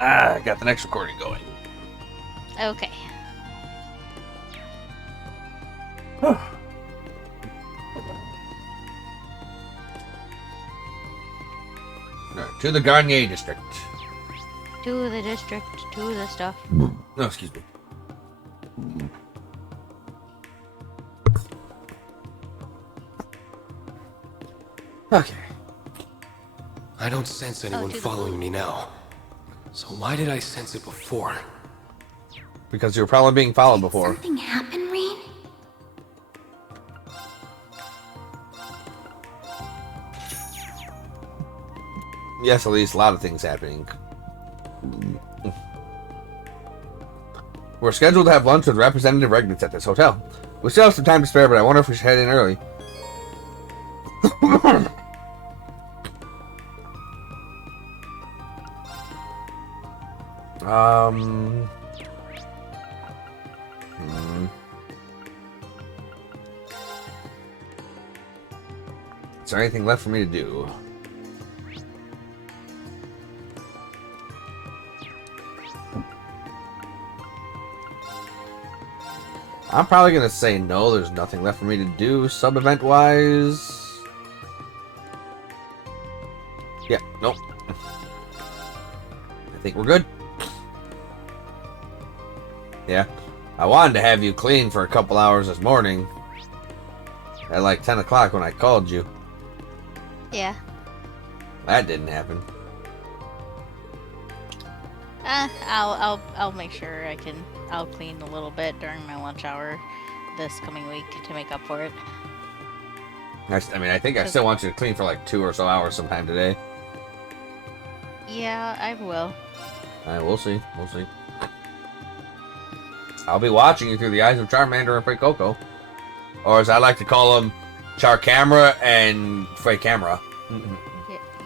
I got the next recording going. Okay. To the Garnier district. To the district, to the stuff. No, excuse me. Okay. I don't sense anyone following me now. So why did I sense it before? Because you were probably being followed before. Something happened, Reed? Yes, at least a lot of things happening. We're scheduled to have lunch with Representative Regnitz at this hotel. We still have some time to spare, but I wonder if we should head in early. Is there anything left for me to do? I'm probably gonna say no, there's nothing left for me to do sub-event wise. Yeah, nope. I think we're good. Yeah. I wanted to have you clean for a couple hours this morning. At like 10 o'clock when I called you. Yeah. That didn't happen. I'll make sure I'll clean a little bit during my lunch hour this coming week to make up for it. I mean, I think I still want you to clean for like 2 or so hours sometime today. Yeah, I will. Alright, we'll see. We'll see. I'll be watching you through the eyes of Charmander and Frey Coco. Or as I like to call them, Charcamera and Frey Camera.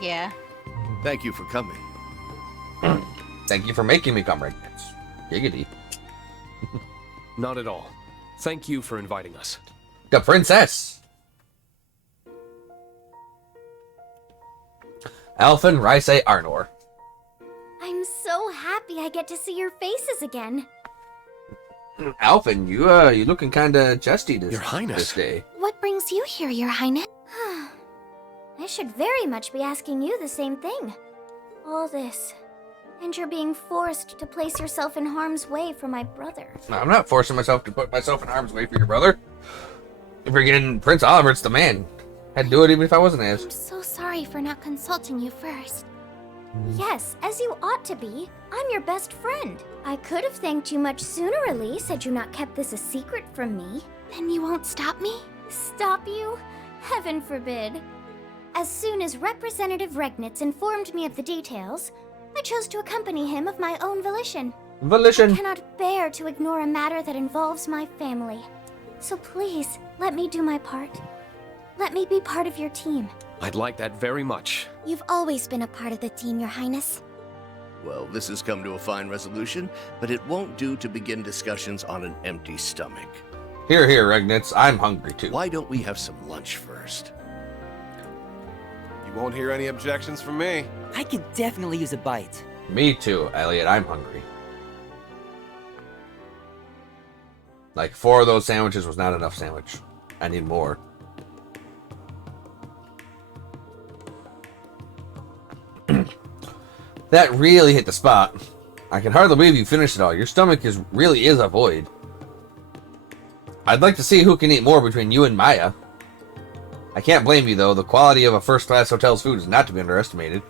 Yeah. Thank you for coming. Thank you for making me come, Regnitz. Giggity. Not at all. Thank you for inviting us. The princess! Alphen Rice Arnor. I'm so happy I get to see your faces again. Alphen, you looking kinda chesty Your Highness. this day. What brings you here, Your Highness? I should very much be asking you the same thing. All this, and you're being forced to place yourself in harm's way for my brother. No, I'm not forcing myself to put myself in harm's way for your brother. Friggin' Prince Oliver's the man. I'd do it even if I wasn't I'm as. so sorry for not consulting you first. Yes, as you ought to be. I'm your best friend. I could have thanked you much sooner, Elise, had you not kept this a secret from me. Then you won't stop me? Stop you? Heaven forbid. As soon as Representative Regnitz informed me of the details, I chose to accompany him of my own volition. Volition. I cannot bear to ignore a matter that involves my family. So please, let me do my part. Let me be part of your team. I'd like that very much. You've always been a part of the team, Your Highness. Well, this has come to a fine resolution, but it won't do to begin discussions on an empty stomach. Here, Regnitz. I'm hungry too. Why don't we have some lunch first? You won't hear any objections from me. I could definitely use a bite. Me too, Elliot. I'm hungry. Like 4 of those sandwiches was not enough sandwich. I need more. That really hit the spot. I can hardly believe you finished it all. Your stomach really is a void. I'd like to see who can eat more between you and Maya. I can't blame you, though. The quality of a first-class hotel's food is not to be underestimated.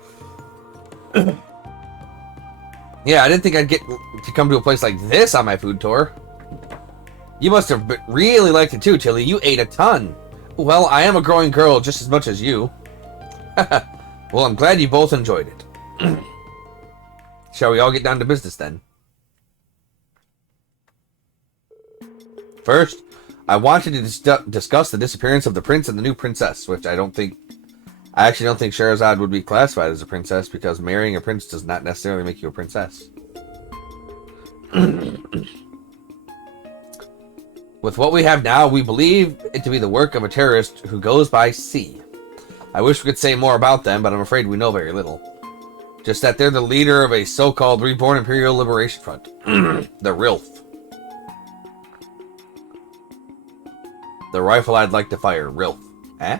Yeah, I didn't think I'd get to come to a place like this on my food tour. You must have really liked it too, Tilly. You ate a ton. Well, I am a growing girl just as much as you. Well, I'm glad you both enjoyed it. Shall we all get down to business then? First, I wanted to discuss the disappearance of the prince and the new princess, which I actually don't think Sherazade would be classified as a princess because marrying a prince does not necessarily make you a princess. With what we have now, we believe it to be the work of a terrorist who goes by C. I wish we could say more about them, but I'm afraid we know very little. Just that they're the leader of a so-called Reborn Imperial Liberation Front. The RILF. The rifle I'd like to fire, RILF. Huh?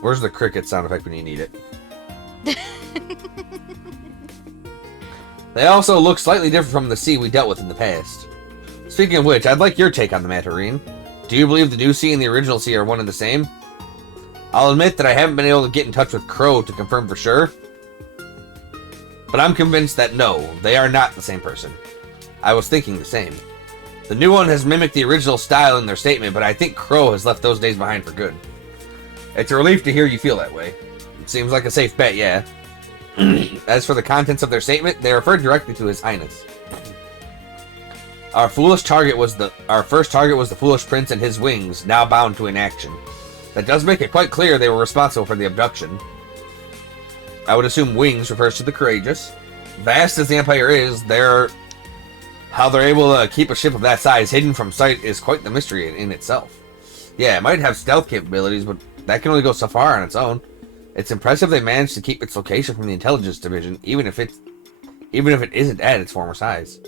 Where's the cricket sound effect when you need it? They also look slightly different from the sea we dealt with in the past. Speaking of which, I'd like your take on the matter, Reen. Do you believe the new sea and the original sea are one and the same? I'll admit that I haven't been able to get in touch with Crow to confirm for sure, but I'm convinced that no, they are not the same person. I was thinking the same. The new one has mimicked the original style in their statement, but I think Crow has left those days behind for good. It's a relief to hear you feel that way. It seems like a safe bet, yeah. As for the contents of their statement, they refer directly to His Highness. Our first target was the foolish prince and his wings, now bound to inaction. That does make it quite clear they were responsible for the abduction. I would assume wings refers to the courageous. Vast as the Empire is, how they're able to keep a ship of that size hidden from sight is quite the mystery in itself. Yeah, it might have stealth capabilities, but that can only go so far on its own. It's impressive they managed to keep its location from the intelligence division, even if it isn't at its former size.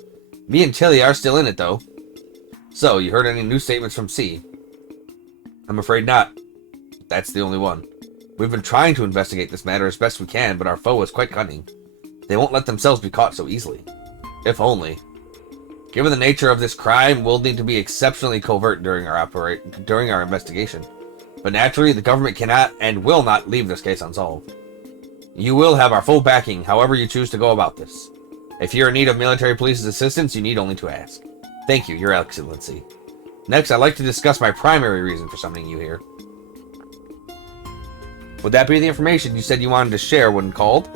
Me and Tilly are still in it, though. So, you heard any new statements from C? I'm afraid not. That's the only one. We've been trying to investigate this matter as best we can, but our foe is quite cunning. They won't let themselves be caught so easily. If only. Given the nature of this crime, we'll need to be exceptionally covert during our investigation. But naturally, the government cannot and will not leave this case unsolved. You will have our full backing, however you choose to go about this. If you're in need of military police's assistance, you need only to ask. Thank you, Your Excellency. Next, I'd like to discuss my primary reason for summoning you here. Would that be the information you said you wanted to share when called?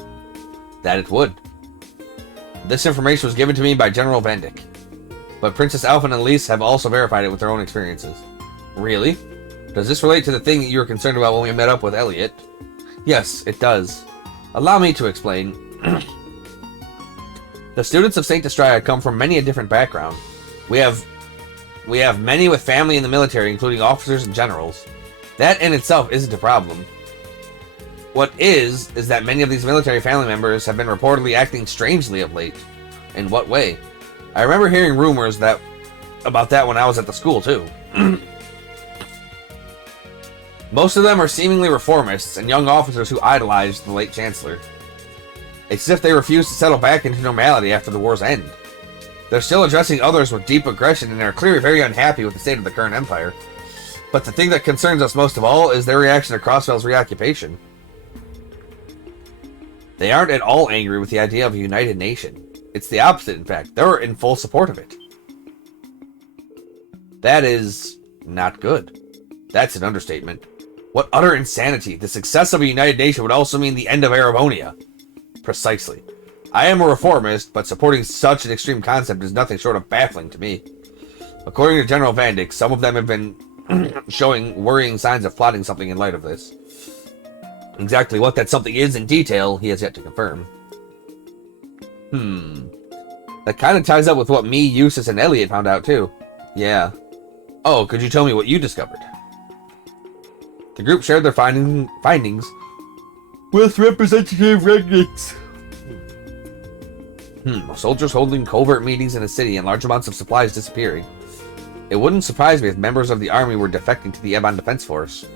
That it would. This information was given to me by General Vandyck, but Princess Alpha and Elise have also verified it with their own experiences. Really? Does this relate to the thing that you were concerned about when we met up with Elliot? Yes, it does. Allow me to explain. The students of St. Estrella come from many a different background. We have many with family in the military, including officers and generals. That in itself isn't a problem. What is that many of these military family members have been reportedly acting strangely of late. In what way? I remember hearing rumors about that when I was at the school, too. Most of them are seemingly reformists and young officers who idolized the late Chancellor. It's as if they refuse to settle back into normality after the war's end. They're still addressing others with deep aggression and are clearly very unhappy with the state of the current empire. But the thing that concerns us most of all is their reaction to Crossfell's reoccupation. They aren't at all angry with the idea of a united nation. It's the opposite, in fact. They're in full support of it. That is not good. That's an understatement. What utter insanity. The success of a united nation would also mean the end of Erebonia. Precisely. I am a reformist, but supporting such an extreme concept is nothing short of baffling to me. According to General Vandyck, some of them have been showing worrying signs of plotting something in light of this. Exactly what that something is in detail, he has yet to confirm. That kind of ties up with what me, Eustace, and Elliot found out, too. Yeah. Oh, could you tell me what you discovered? The group shared their findings with Representative Regnitz. Soldiers holding covert meetings in a city and large amounts of supplies disappearing. It wouldn't surprise me if members of the army were defecting to the Ebon Defense Force.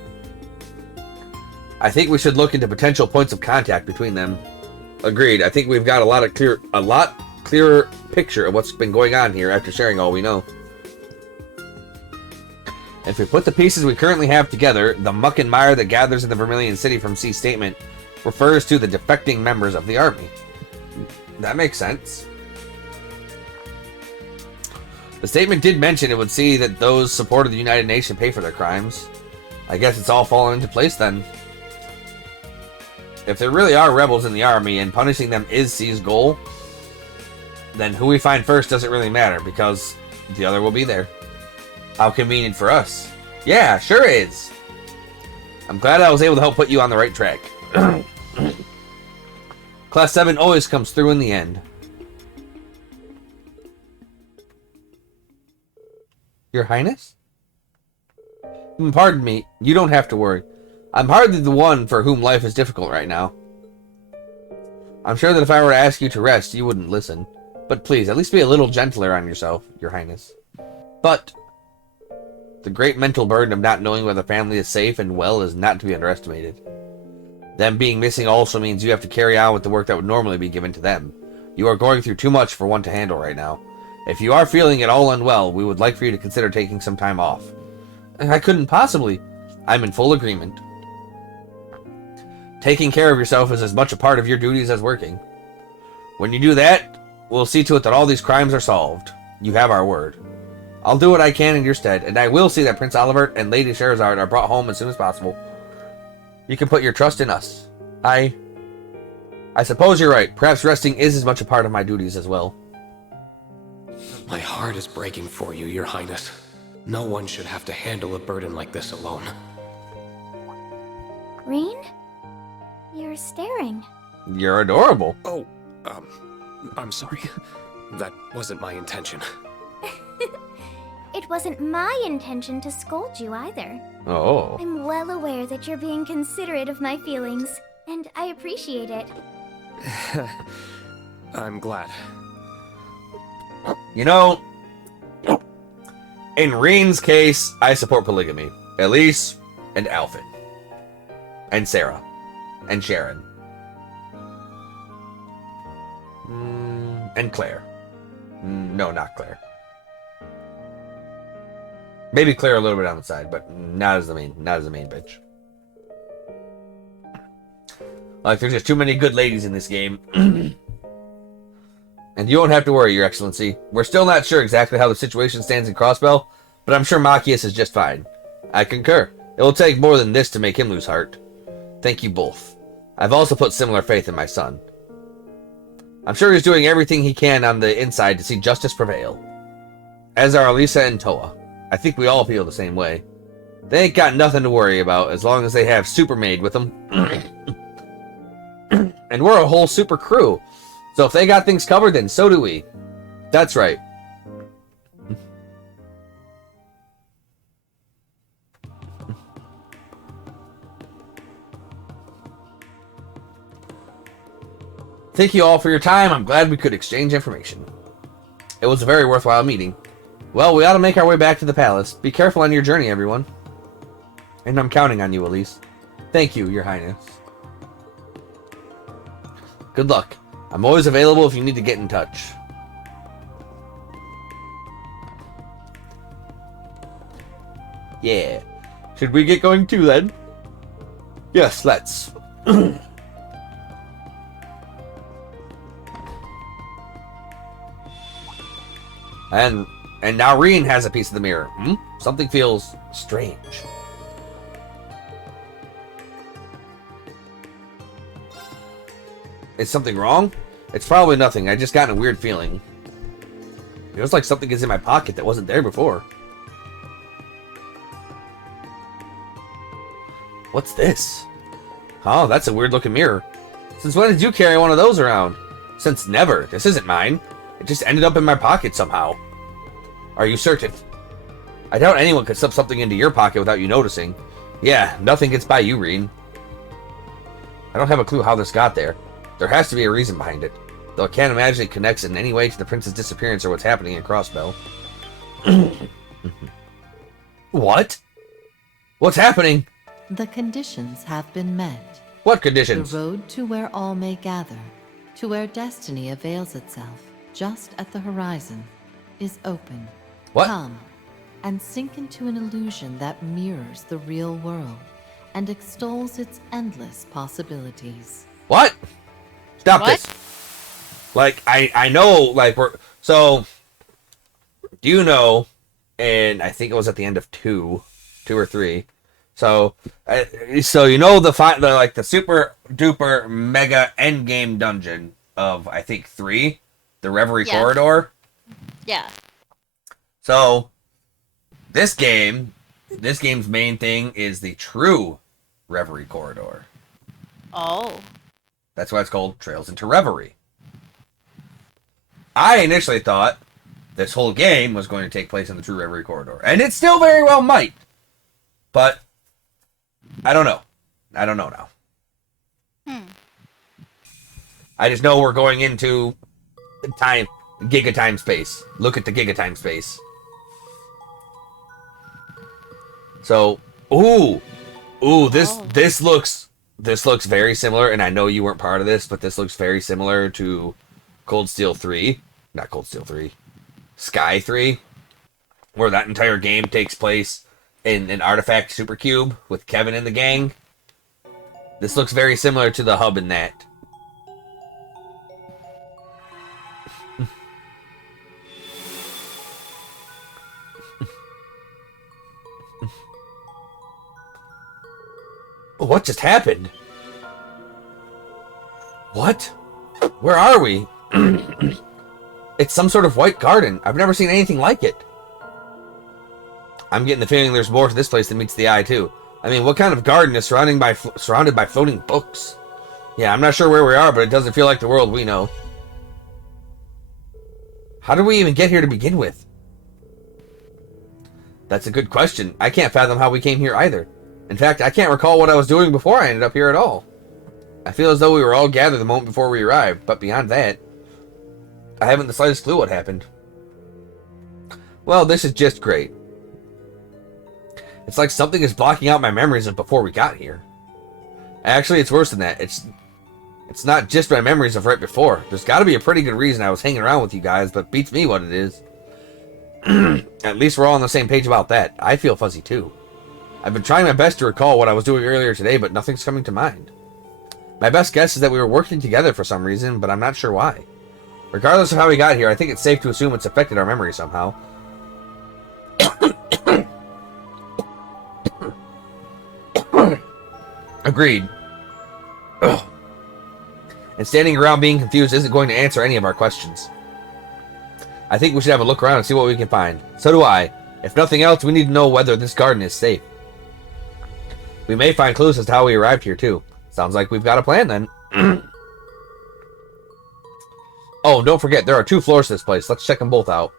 I think we should look into potential points of contact between them. Agreed. I think we've got a lot clearer picture of what's been going on here after sharing all we know. If we put the pieces we currently have together, the muck and mire that gathers in the Vermilion City from C's statement refers to the defecting members of the army. That makes sense. The statement did mention it would see that those supported the United Nations pay for their crimes. I guess it's all fallen into place then. If there really are rebels in the army and punishing them is C's goal, then who we find first doesn't really matter because the other will be there. How convenient for us. Yeah, sure is. I'm glad I was able to help put you on the right track. Class 7 always comes through in the end. Your Highness? Pardon me, you don't have to worry. I'm hardly the one for whom life is difficult right now. I'm sure that if I were to ask you to rest, you wouldn't listen. But please, at least be a little gentler on yourself, Your Highness. But the great mental burden of not knowing whether family is safe and well is not to be underestimated. Them being missing also means you have to carry on with the work that would normally be given to them. You are going through too much for one to handle right now. If you are feeling at all unwell, we would like for you to consider taking some time off. I couldn't possibly. I'm in full agreement. Taking care of yourself is as much a part of your duties as working. When you do that, we'll see to it that all these crimes are solved. You have our word. I'll do what I can in your stead, and I will see that Prince Olivert and Lady Sherazard are brought home as soon as possible. You can put your trust in us. I suppose you're right. Perhaps resting is as much a part of my duties as well. My heart is breaking for you, Your Highness. No one should have to handle a burden like this alone. Rean? You're staring. You're adorable. Oh, I'm sorry. That wasn't my intention. It wasn't my intention to scold you either. Oh. I'm well aware that you're being considerate of my feelings, and I appreciate it. I'm glad. You know, in Rean's case, I support polygamy. Elise and Alfin. And Sarah. And Sharon. And Claire. No, not Claire. Maybe Claire a little bit on the side, but not as the main bitch. Like, there's just too many good ladies in this game. And you won't have to worry, Your Excellency. We're still not sure exactly how the situation stands in Crossbell, but I'm sure Machias is just fine. I concur. It will take more than this to make him lose heart. Thank you both. I've also put similar faith in my son. I'm sure he's doing everything he can on the inside to see justice prevail. As are Elisa and Toa. I think we all feel the same way. They ain't got nothing to worry about as long as they have Supermaid with them. And we're a whole super crew. So if they got things covered, then so do we. That's right. Thank you all for your time. I'm glad we could exchange information. It was a very worthwhile meeting. Well, we ought to make our way back to the palace. Be careful on your journey, everyone. And I'm counting on you, Elise. Thank you, Your Highness. Good luck. I'm always available if you need to get in touch. Yeah. Should we get going too, then? Yes, let's. And now Rean has a piece of the mirror. Something feels strange. Is something wrong? It's probably nothing. I just got a weird feeling. It feels like something is in my pocket that wasn't there before. What's this? Oh, that's a weird looking mirror. Since when did you carry one of those around? Since never. This isn't mine. It just ended up in my pocket somehow. Are you certain? I doubt anyone could slip something into your pocket without you noticing. Yeah, nothing gets by you, Rean. I don't have a clue how this got there. There has to be a reason behind it, though I can't imagine it connects in any way to the prince's disappearance or what's happening in Crossbell. What? What's happening? The conditions have been met. What conditions? The road to where all may gather, to where destiny avails itself, just at the horizon, is open. What? Come and sink into an illusion that mirrors the real world and extols its endless possibilities. What? Stop What? this. Like, I know, like, so, do you know, and I think it was at the end of 2 or 3, so you know the super duper mega end game dungeon of, I think, 3, the Reverie Corridor? Yeah. So, this game's main thing is the true Reverie Corridor. Oh. That's why it's called Trails into Reverie. I initially thought this whole game was going to take place in the true Reverie Corridor. And it still very well might. But, I don't know. I don't know now. Hmm. I just know we're going into time, giga time space. Look at the giga time space. So, ooh, this looks very similar, and I know you weren't part of this, but this looks very similar to Cold Steel 3, not Cold Steel 3, Sky 3, where that entire game takes place in an artifact supercube with Kevin and the gang. This looks very similar to the hub in that. What just happened? What? Where are we? It's some sort of white garden. I've never seen anything like it. I'm getting the feeling there's more to this place than meets the eye, too. I mean, what kind of garden is surrounded by floating books? Yeah, I'm not sure where we are, but it doesn't feel like the world we know. How did we even get here to begin with? That's a good question. I can't fathom how we came here either. In fact, I can't recall what I was doing before I ended up here at all. I feel as though we were all gathered the moment before we arrived, but beyond that, I haven't the slightest clue what happened. Well, this is just great. It's like something is blocking out my memories of before we got here. Actually, it's worse than that. It's not just my memories of right before. There's got to be a pretty good reason I was hanging around with you guys, but beats me what it is. At least we're all on the same page about that. I feel fuzzy too. I've been trying my best to recall what I was doing earlier today, but nothing's coming to mind. My best guess is that we were working together for some reason, but I'm not sure why. Regardless of how we got here, I think it's safe to assume it's affected our memory somehow. Agreed. Ugh. And standing around being confused isn't going to answer any of our questions. I think we should have a look around and see what we can find. So do I. If nothing else, we need to know whether this garden is safe. We may find clues as to how we arrived here, too. Sounds like we've got a plan, then. Oh, don't forget, there are 2 floors to this place. Let's check them both out.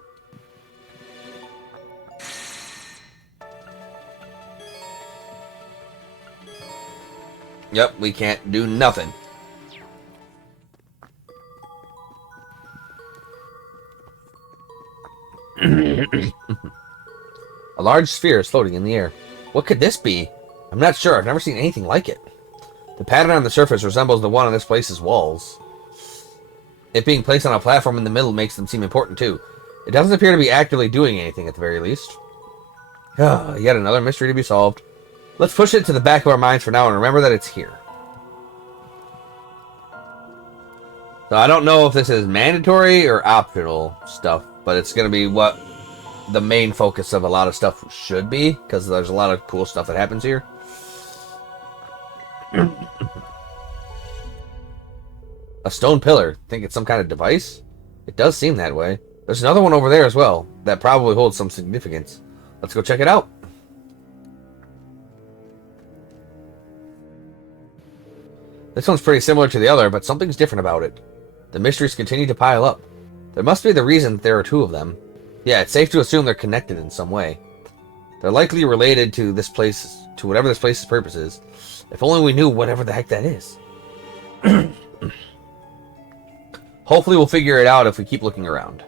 Yep, we can't do nothing. A large sphere is floating in the air. What could this be? I'm not sure. I've never seen anything like it. The pattern on the surface resembles the one on this place's walls. It being placed on a platform in the middle makes them seem important, too. It doesn't appear to be actively doing anything, at the very least. Yet another mystery to be solved. Let's push it to the back of our minds for now and remember that it's here. So I don't know if this is mandatory or optional stuff, but it's going to be what the main focus of a lot of stuff should be, because there's a lot of cool stuff that happens here. A stone pillar. Think it's some kind of device? It does seem that way. There's another one over there as well that probably holds some significance. Let's go check it out. This one's pretty similar to the other, but something's different about it. The mysteries continue to pile up. There must be the reason that there are 2 of them. Yeah, it's safe to assume they're connected in some way. They're likely related to this place, to whatever this place's purpose is. If only we knew whatever the heck that is. Hopefully we'll figure it out if we keep looking around.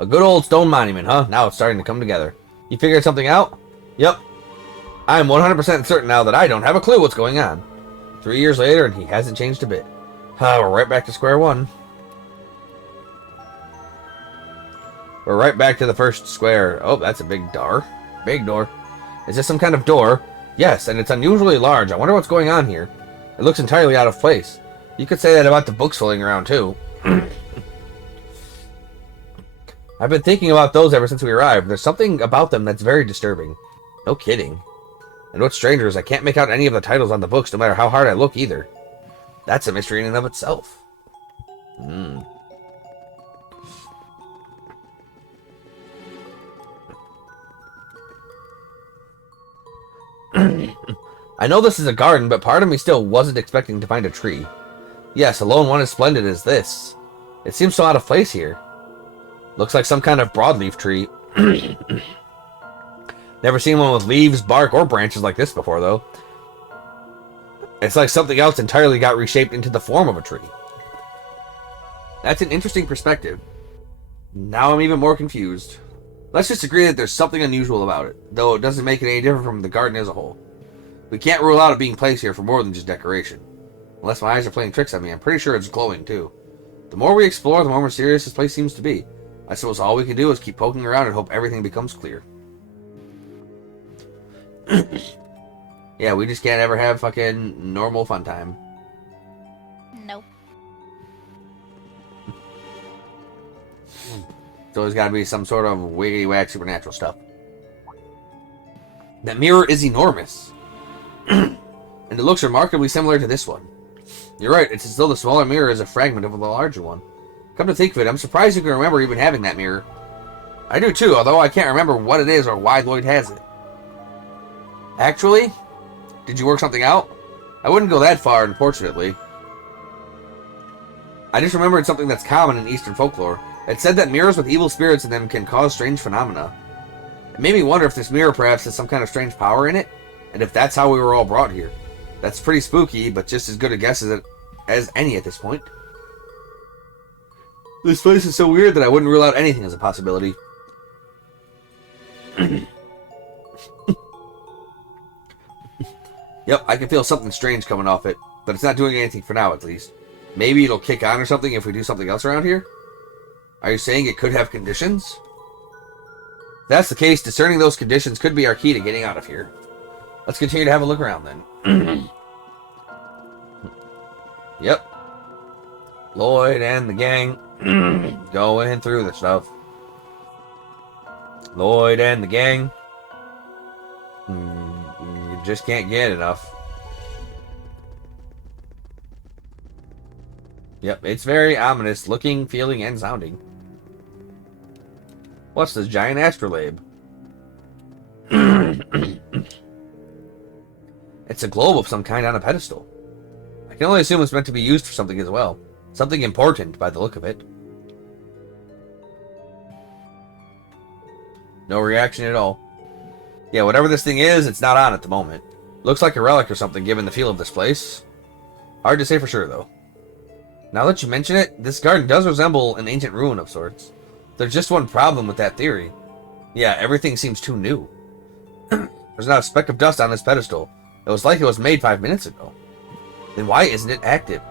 A good old stone monument, huh? Now it's starting to come together. You figured something out? Yep. I'm 100% certain now that I don't have a clue what's going on. 3 years later, and he hasn't changed a bit. We're right back to square one. We're right back to the first square. Oh, that's a big door. Big door. Is this some kind of door? Yes, and it's unusually large. I wonder what's going on here. It looks entirely out of place. You could say that about the books floating around, too. I've been thinking about those ever since we arrived. There's something about them that's very disturbing. No kidding. And what's stranger is I can't make out any of the titles on the books no matter how hard I look either. That's a mystery in and of itself. I know this is a garden, but part of me still wasn't expecting to find a tree. Yes, alone one as splendid as this. It seems so out of place here. Looks like some kind of broadleaf tree. Never seen one with leaves, bark, or branches like this before, though. It's like something else entirely got reshaped into the form of a tree. That's an interesting perspective. Now I'm even more confused. Let's just agree that there's something unusual about it, though it doesn't make it any different from the garden as a whole. We can't rule out it being placed here for more than just decoration. Unless my eyes are playing tricks on me, I'm pretty sure it's glowing too. The more we explore, the more mysterious this place seems to be. I suppose all we can do is keep poking around and hope everything becomes clear. Yeah, we just can't ever have fucking normal fun time. Nope. It's always got to be some sort of wiggy wag supernatural stuff. That mirror is enormous. And it looks remarkably similar to this one. You're right, it's as though the smaller mirror is a fragment of the larger one. Come to think of it, I'm surprised you can remember even having that mirror. I do too, although I can't remember what it is or why Lloyd has it. Actually, did you work something out? I wouldn't go that far, unfortunately. I just remembered something that's common in Eastern folklore. It said that mirrors with evil spirits in them can cause strange phenomena. It made me wonder if this mirror perhaps has some kind of strange power in it, and if that's how we were all brought here. That's pretty spooky, but just as good a guess as any at this point. This place is so weird that I wouldn't rule out anything as a possibility. Yep, I can feel something strange coming off it, but it's not doing anything for now, at least. Maybe it'll kick on or something if we do something else around here? Are you saying it could have conditions? If that's the case, discerning those conditions could be our key to getting out of here. Let's continue to have a look around then. Yep. Lloyd and the gang going through the stuff. Lloyd and the gang. You just can't get enough. Yep, it's very ominous looking, feeling, and sounding. What's this giant astrolabe? It's a globe of some kind on a pedestal. I can only assume it's meant to be used for something as well. Something important by the look of it. No reaction at all. Yeah, whatever this thing is, it's not on at the moment. Looks like a relic or something given the feel of this place. Hard to say for sure though. Now that you mention it, this garden does resemble an ancient ruin of sorts. There's just one problem with that theory. Yeah, everything seems too new. There's not a speck of dust on this pedestal. It was like it was made 5 minutes ago. Then why isn't it active?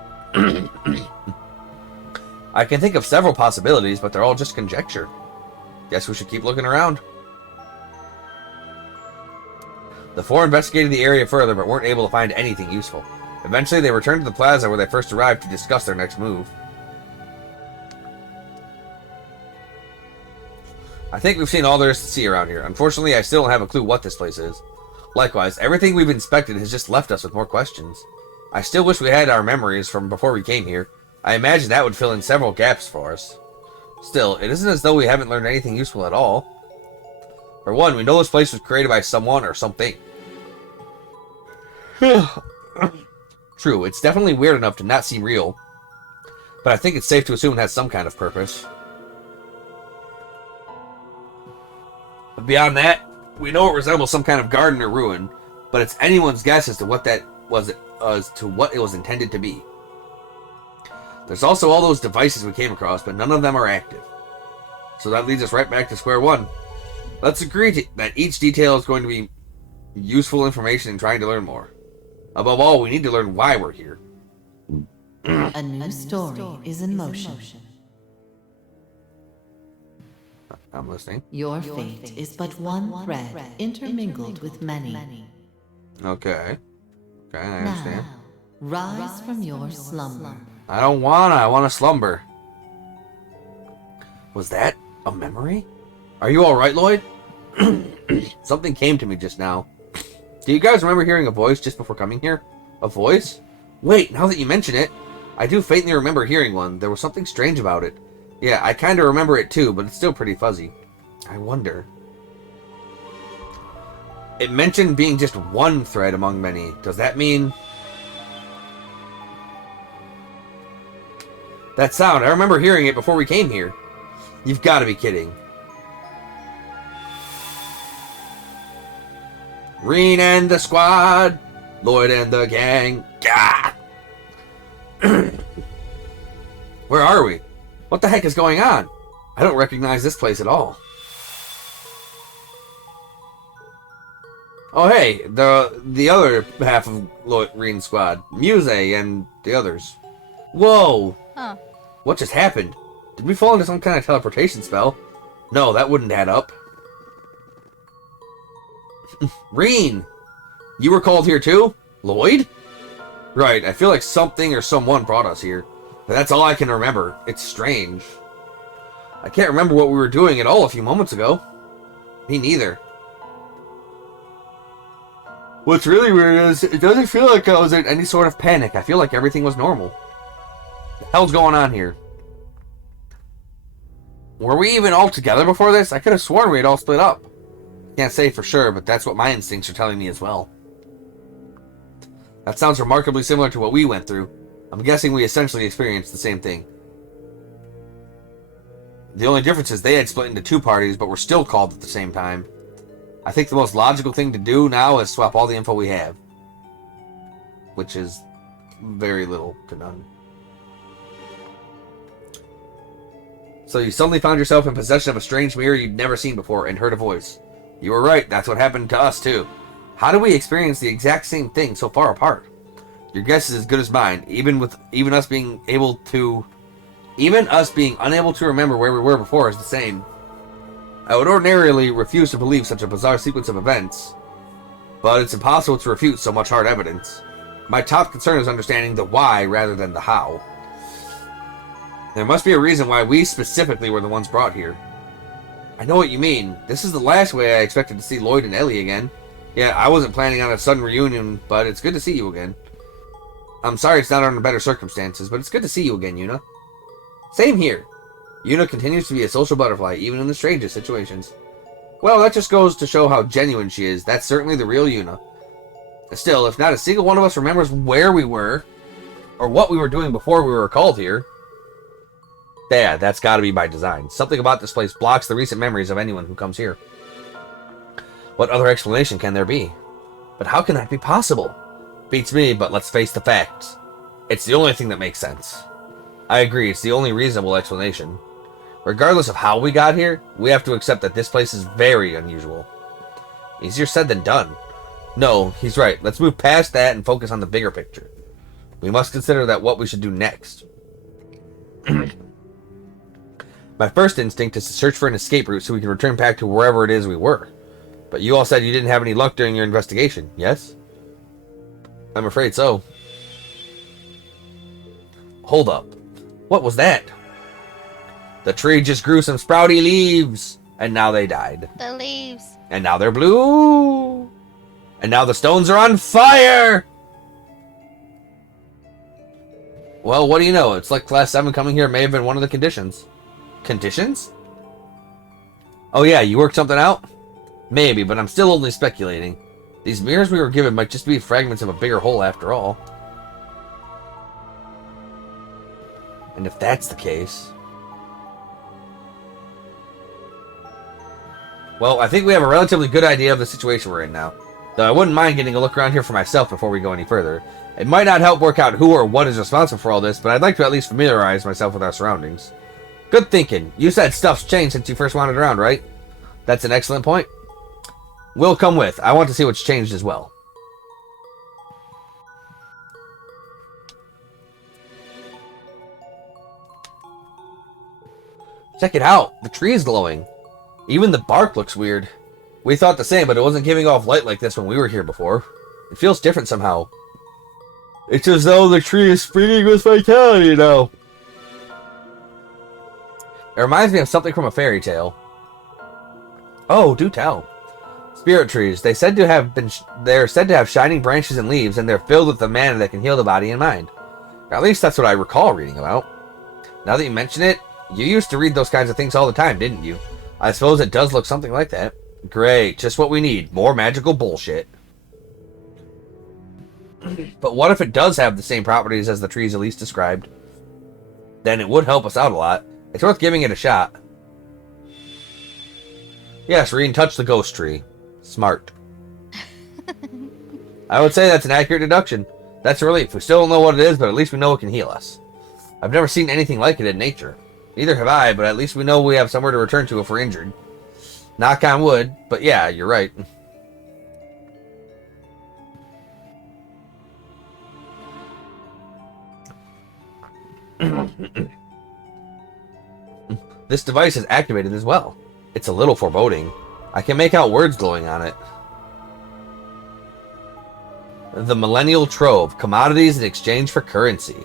I can think of several possibilities, but they're all just conjecture. Guess we should keep looking around. The four investigated the area further, but weren't able to find anything useful. Eventually, they returned to the plaza where they first arrived to discuss their next move. I think we've seen all there is to see around here. Unfortunately, I still don't have a clue what this place is. Likewise, everything we've inspected has just left us with more questions. I still wish we had our memories from before we came here. I imagine that would fill in several gaps for us. Still, it isn't as though we haven't learned anything useful at all. For one, we know this place was created by someone or something. True, it's definitely weird enough to not seem real, but I think it's safe to assume it has some kind of purpose. But beyond that, we know it resembles some kind of garden or ruin, but it's anyone's guess as to what that was, as to what it was intended to be. There's also all those devices we came across, but none of them are active. So that leads us right back to square one. Let's agree that each detail is going to be useful information in trying to learn more. Above all, we need to learn why we're here. A new story is in motion. I'm listening. Your fate is but one thread intermingled with many. Okay. Okay, I understand. Now, rise from your slumber. I don't wanna. I want to slumber. Was that a memory? Are you alright, Lloyd? Something came to me just now. Do you guys remember hearing a voice just before coming here? A voice? Wait, now that you mention it, I do faintly remember hearing one. There was something strange about it. Yeah, I kind of remember it too, but it's still pretty fuzzy. I wonder. It mentioned being just one thread among many. Does that mean... That sound, I remember hearing it before we came here. You've got to be kidding. Reen and the squad. Lloyd and the gang. Gah! Where are we? What the heck is going on? I don't recognize this place at all. Oh hey, the other half of Reen's squad. Muse and the others. Whoa! Huh. What just happened? Did we fall into some kind of teleportation spell? No, that wouldn't add up. Reen! You were called here too? Lloyd? Right, I feel like something or someone brought us here. But that's all I can remember. It's strange. I can't remember what we were doing at all a few moments ago. Me neither. What's really weird is, it doesn't feel like I was in any sort of panic. I feel like everything was normal. What the hell's going on here? Were we even all together before this? I could have sworn we had all split up. Can't say for sure, but that's what my instincts are telling me as well. That sounds remarkably similar to what we went through. I'm guessing we essentially experienced the same thing. The only difference is they had split into two parties, but were still called at the same time. I think the most logical thing to do now is swap all the info we have. Which is very little to none. So you suddenly found yourself in possession of a strange mirror you'd never seen before and heard a voice. You were right, that's what happened to us too. How do we experience the exact same thing so far apart? Your guess is as good as mine, even us being unable to remember where we were before is the same. I would ordinarily refuse to believe such a bizarre sequence of events, but it's impossible to refute so much hard evidence. My top concern is understanding the why rather than the how. There must be a reason why we specifically were the ones brought here. I know what you mean. This is the last way I expected to see Lloyd and Ellie again. Yeah, I wasn't planning on a sudden reunion, but it's good to see you again. I'm sorry it's not under better circumstances, but it's good to see you again, Yuna. Same here. Yuna continues to be a social butterfly, even in the strangest situations. Well, that just goes to show how genuine she is. That's certainly the real Yuna. Still, if not a single one of us remembers where we were, or what we were doing before we were called here, yeah, that's gotta be by design. Something about this place blocks the recent memories of anyone who comes here. What other explanation can there be? But how can that be possible? Beats me, but let's face the facts. It's the only thing that makes sense. I agree, it's the only reasonable explanation. Regardless of how we got here, we have to accept that this place is very unusual. Easier said than done. No, he's right. Let's move past that and focus on the bigger picture. We must consider that what we should do next. My first instinct is to search for an escape route so we can return back to wherever it is we were. But you all said you didn't have any luck during your investigation, yes? I'm afraid so. Hold up. What was that? The tree just grew some sprouty leaves, and now they died. The leaves. And now they're blue. And now the stones are on fire! Well, what do you know? It's like Class 7 coming here may have been one of the conditions. Conditions? Oh yeah, you worked something out? Maybe, but I'm still only speculating. These mirrors we were given might just be fragments of a bigger whole after all. And if that's the case... Well, I think we have a relatively good idea of the situation we're in now. Though I wouldn't mind getting a look around here for myself before we go any further. It might not help work out who or what is responsible for all this, but I'd like to at least familiarize myself with our surroundings. Good thinking. You said stuff's changed since you first wandered around, right? That's an excellent point. We'll come with. I want to see what's changed as well. Check it out. The tree is glowing. Even the bark looks weird. We thought the same, but it wasn't giving off light like this when we were here before. It feels different somehow. It's as though the tree is springing with vitality now. It reminds me of something from a fairy tale. Oh, do tell. Spirit trees. They're said to have shining branches and leaves, and they're filled with the mana that can heal the body and mind. Or at least that's what I recall reading about. Now that you mention it, you used to read those kinds of things all the time, didn't you? I suppose it does look something like that. Great, just what we need. More magical bullshit. But what if it does have the same properties as the trees Elise described? Then it would help us out a lot. It's worth giving it a shot. Yes, Reen, touch the ghost tree. Smart. I would say that's an accurate deduction. That's a relief. We still don't know what it is, but at least we know it can heal us. I've never seen anything like it in nature. Neither have I, but at least we know we have somewhere to return to if we're injured. Knock on wood, but yeah, you're right. This device is activated as well. It's a little foreboding. I can make out words glowing on it. The Millennial Trove. Commodities in exchange for currency.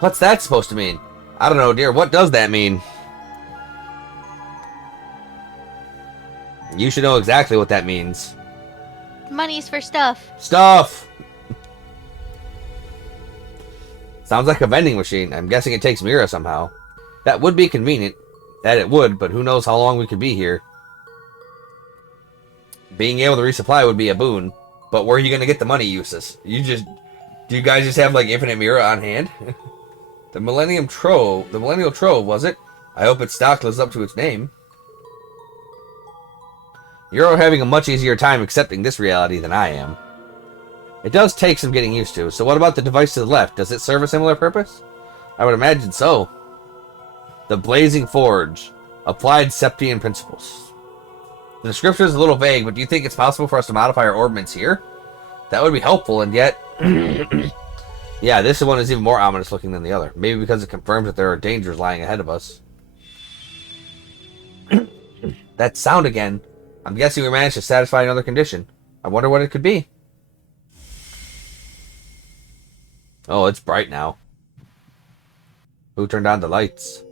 What's that supposed to mean? I don't know, dear. What does that mean? You should know exactly what that means. Money's for stuff. Stuff! Sounds like a vending machine. I'm guessing it takes Mira somehow. That would be convenient. That it would, but who knows how long we could be here. Being able to resupply would be a boon. But where are you going to get the money, Eustace? Do you guys just have, like, infinite Mira on hand? The Millennial Trove, was it? I hope its stock lives up to its name. You're having a much easier time accepting this reality than I am. It does take some getting used to, so what about the device to the left? Does it serve a similar purpose? I would imagine so. The Blazing Forge. Applied Septian principles. The description is a little vague, but do you think it's possible for us to modify our ordnance here? That would be helpful, and yet... Yeah, this one is even more ominous looking than the other. Maybe because it confirms that there are dangers lying ahead of us. That sound again. I'm guessing we managed to satisfy another condition. I wonder what it could be. Oh, it's bright now. Who turned on the lights?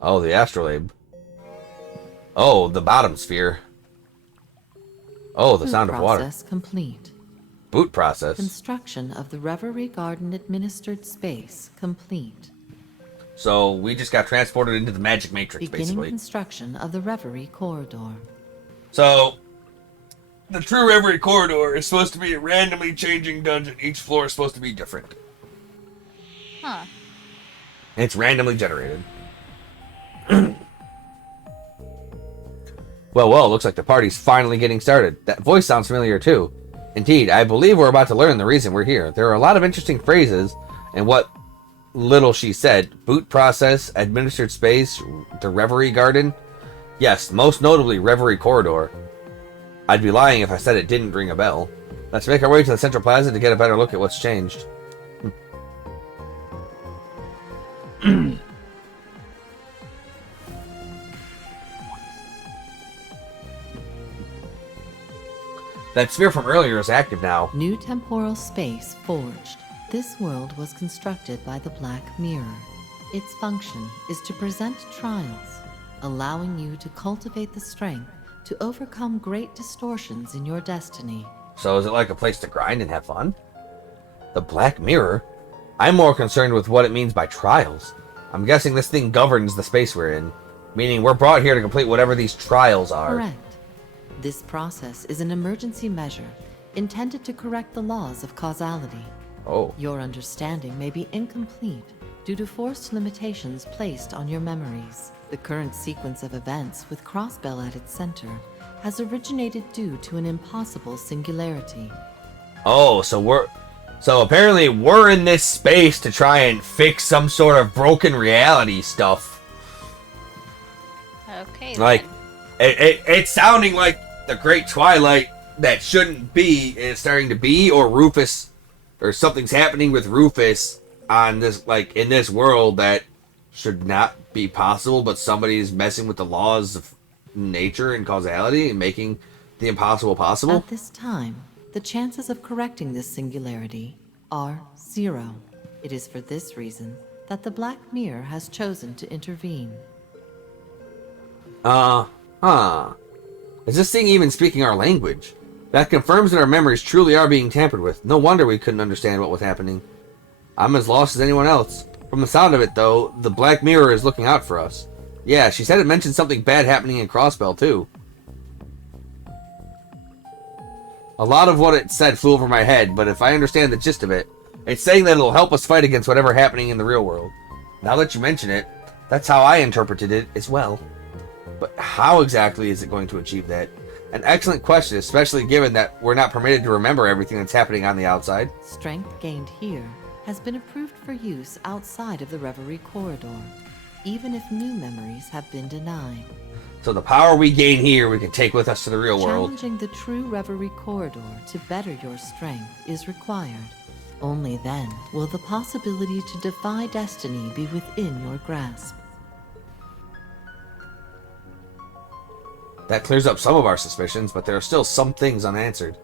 Oh, the astrolabe. Oh, the bottom sphere. Oh, the sound of water. Process complete. Boot process. Construction of the Reverie Garden administered space complete. So we just got transported into the magic matrix, Beginning basically. construction of the Reverie corridor. So the true Reverie corridor is supposed to be a randomly changing dungeon. Each floor is supposed to be different. Huh. And it's randomly generated. Well, looks like the party's finally getting started. That voice sounds familiar too. Indeed, I believe we're about to learn the reason we're here. There are a lot of interesting phrases in what little she said. Boot process, administered space, the Reverie Garden. Yes, most notably Reverie Corridor. I'd be lying if I said it didn't ring a bell. Let's make our way to the Central Plaza to get a better look at what's changed. That sphere from earlier is active now. New temporal space forged. This world was constructed by the Black Mirror. Its function is to present trials, allowing you to cultivate the strength to overcome great distortions in your destiny. So is it like a place to grind and have fun? The Black Mirror? I'm more concerned with what it means by trials. I'm guessing this thing governs the space we're in, meaning we're brought here to complete whatever these trials are. Correct. This process is an emergency measure intended to correct the laws of causality. Oh. Your understanding may be incomplete due to forced limitations placed on your memories. The current sequence of events with Crossbell at its center has originated due to an impossible singularity. Oh, so apparently we're in this space to try and fix some sort of broken reality stuff. Okay. Like, it's sounding like the Great Twilight that shouldn't be is starting to be, or Rufus, or something's happening with Rufus on this, like, in this world that should not be possible, but somebody's messing with the laws of nature and causality and making the impossible possible. At this time, the chances of correcting this singularity are 0. It is for this reason that the Black Mirror has chosen to intervene. Is this thing even speaking our language? That confirms that our memories truly are being tampered with. No wonder we couldn't understand what was happening. I'm as lost as anyone else. From the sound of it, though, the Black Mirror is looking out for us. Yeah, she said it mentioned something bad happening in Crossbell, too. A lot of what it said flew over my head, but if I understand the gist of it, it's saying that it'll help us fight against whatever happening in the real world. Now that you mention it, that's how I interpreted it as well. But how exactly is it going to achieve that? An excellent question, especially given that we're not permitted to remember everything that's happening on the outside. Strength gained here has been approved for use outside of the Reverie corridor, even if new memories have been denied. So the power we gain here, we can take with us to the real world. Challenging the true Reverie corridor to better your strength is required. Only then will the possibility to defy destiny be within your grasp. That clears up some of our suspicions, but there are still some things unanswered.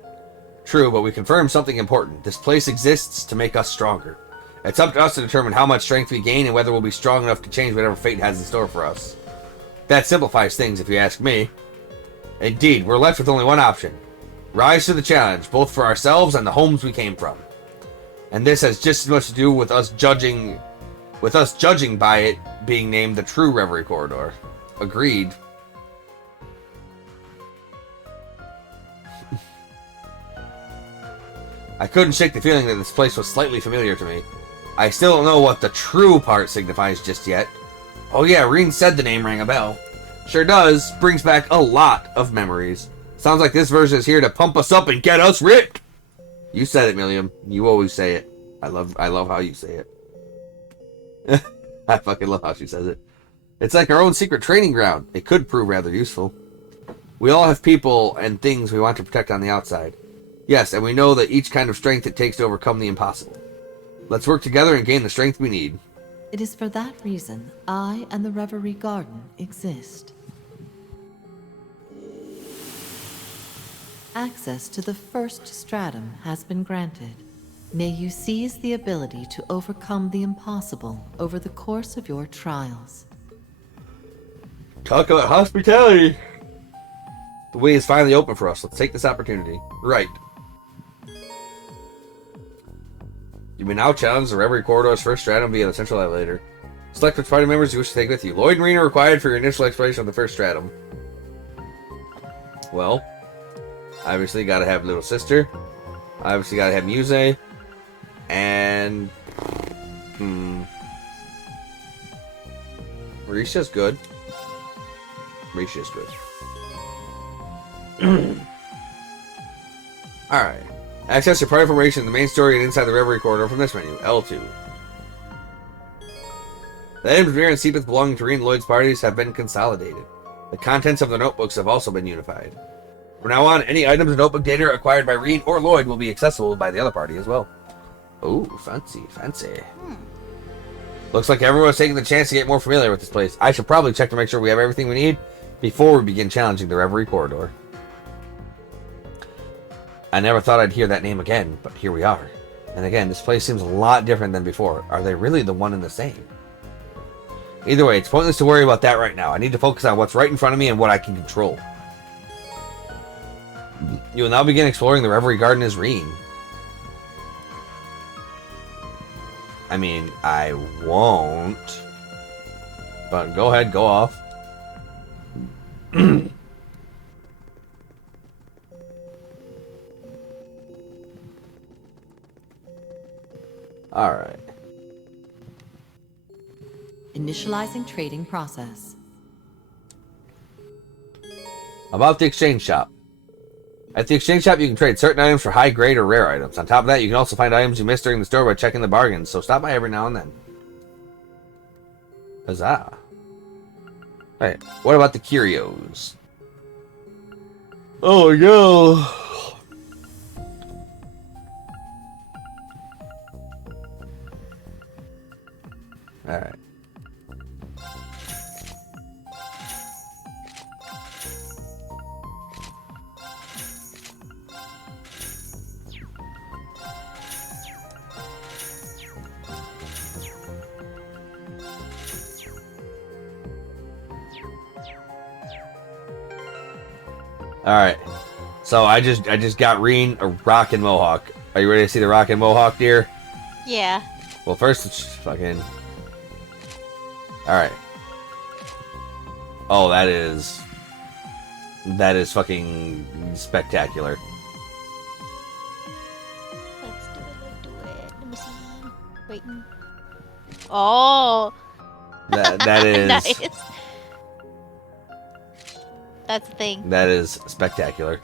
True, but we confirmed something important. This place exists to make us stronger. It's up to us to determine how much strength we gain and whether we'll be strong enough to change whatever fate has in store for us. That simplifies things, if you ask me. Indeed, we're left with only one option. Rise to the challenge, both for ourselves and the homes we came from. And this has just as much to do with us judging by it being named the true Reverie Corridor. Agreed. I couldn't shake the feeling that this place was slightly familiar to me. I still don't know what the true part signifies just yet. Oh yeah, Reen said the name rang a bell. Sure does. Brings back a lot of memories. Sounds like this version is here to pump us up and get us ripped. You said it, Milliam. You always say it. I love how you say it. I fucking love how she says it. It's like our own secret training ground. It could prove rather useful. We all have people and things we want to protect on the outside. Yes, and we know that each kind of strength it takes to overcome the impossible. Let's work together and gain the strength we need. It is for that reason I and the Reverie Garden exist. Access to the first stratum has been granted. May you seize the ability to overcome the impossible over the course of your trials. Talk about hospitality! The way is finally open for us. Let's take this opportunity. Right. You may now challenge the Reverie Corridor's first stratum via the central elevator. Select which party members you wish to take with you. Lloyd and Reen are required for your initial exploration of the first stratum. Well, obviously gotta have little sister. Obviously gotta have Muse. And... Marisha's good. Marisha's good. Alright. Access your party formation in the main story and inside the Reverie Corridor from this menu. L2. The items Mir and Seepeth belonging to Reen and Lloyd's parties have been consolidated. The contents of the notebooks have also been unified. From now on, any items and notebook data acquired by Reen or Lloyd will be accessible by the other party as well. Oh, fancy, fancy. Looks like everyone's taking the chance to get more familiar with this place. I should probably check to make sure we have everything we need before we begin challenging the Reverie Corridor. I never thought I'd hear that name again, but here we are. And again, this place seems a lot different than before. Are they really the one and the same? Either way, it's pointless to worry about that right now. I need to focus on what's right in front of me and what I can control. You will now begin exploring the Reverie Garden as Reen. I mean, I won't. But go ahead, go off. Alright. Initializing trading process. About the exchange shop. At the exchange shop, you can trade certain items for high grade or rare items. On top of that, you can also find items you missed during the store by checking the bargains, so stop by every now and then. Huzzah. Alright, what about the curios? Oh, no. Alright. Alright. So I just got Reen a rockin' mohawk. Are you ready to see the rockin' mohawk, dear? Yeah. Well, first it's fucking... Alright. Oh, that is fucking spectacular. Let's do it. Let me see. Waiting. Oh! That is... Nice. That's the thing. That is spectacular.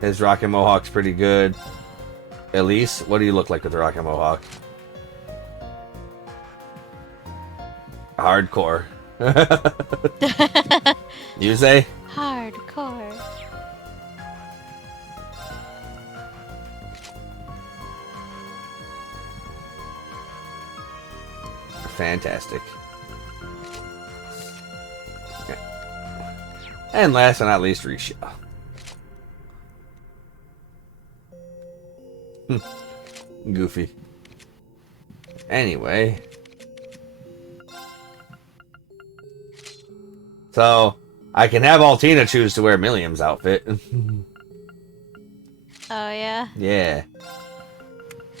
His Rocket Mohawk's pretty good. Elise, what do you look like with the Rocket Mohawk? Hardcore. You say? Hardcore. Fantastic. And last but not least, Risha. Goofy. Anyway. So, I can have Altina choose to wear Milliam's outfit. Oh, yeah? Yeah.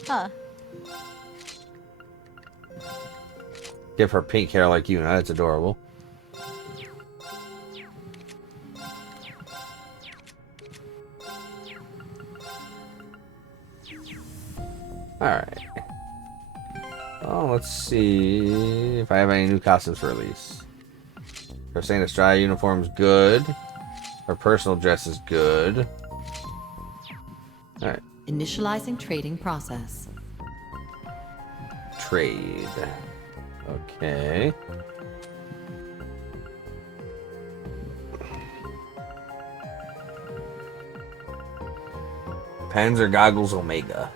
Huh. Give her pink hair like you, that's adorable. Alright. Oh, let's see if I have any new costumes for release. Her Saint Estrada uniform's good. Her personal dress is good. Alright. Initializing trading process. Trade. Okay. Panzer Goggles Omega.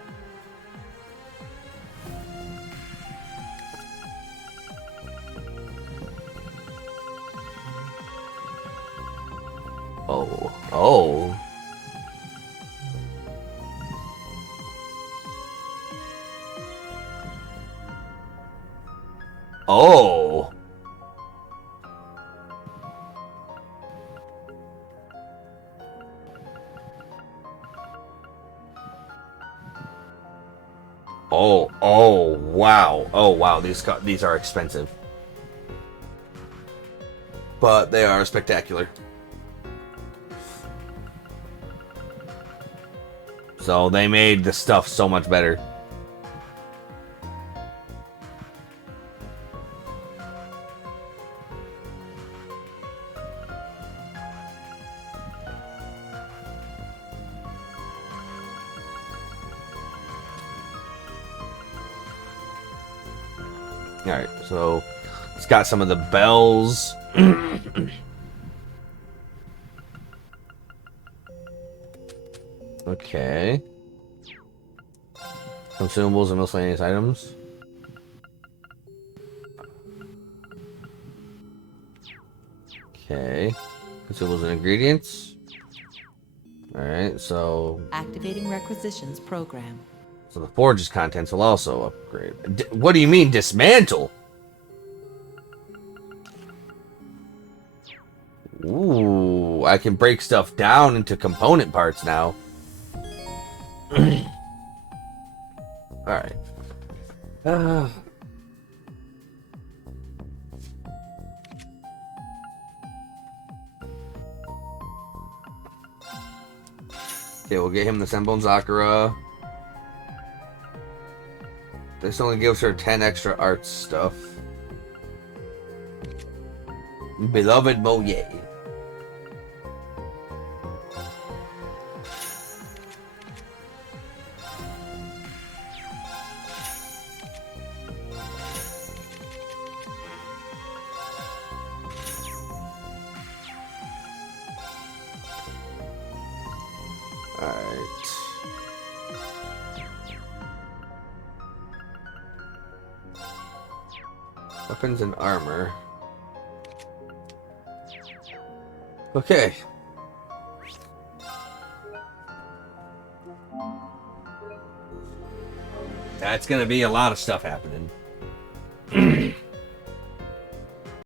Oh. Oh. Oh. Oh, oh, wow. Oh, wow. These are expensive. But they are spectacular. So they made the stuff so much better. Alright, so it's got some of the bells. Okay. Consumables and miscellaneous items. Okay. Consumables and ingredients. Alright, so... Activating requisitions program. So the forge's contents will also upgrade. What do you mean, dismantle? Ooh, I can break stuff down into component parts now. Alright. Okay, we'll get him the Senbon Sakura. This only gives her 10 extra arts stuff. Beloved Moye. Alright. Weapons and armor. Okay. That's gonna be a lot of stuff happening.